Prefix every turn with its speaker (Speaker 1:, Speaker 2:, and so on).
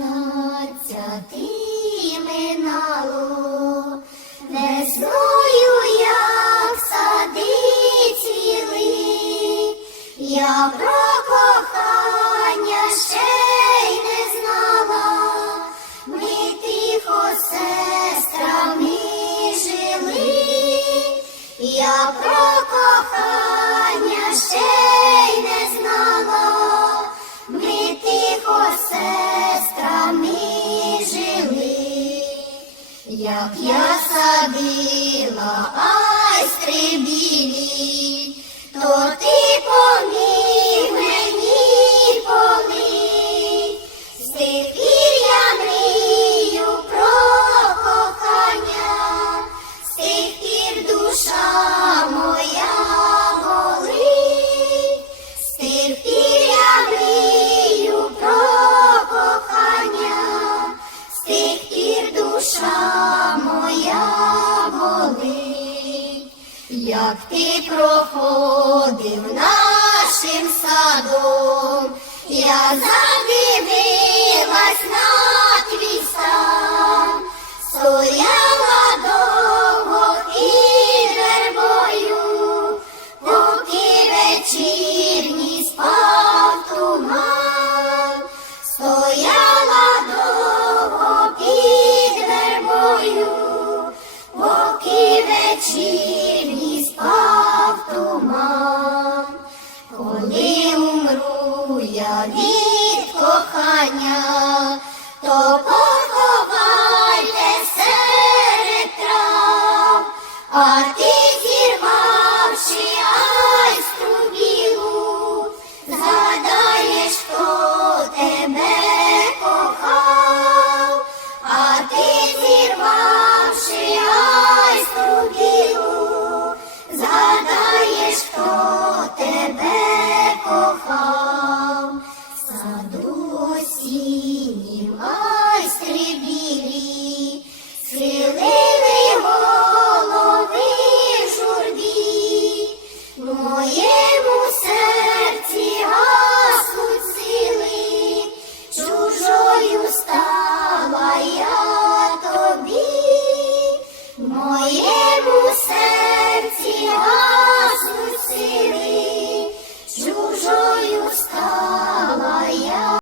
Speaker 1: Тринадцяти минало, весною як сади цвіли, я я садила. як ти проходив нашим садом, я за. від кохання, то Кладу осінь.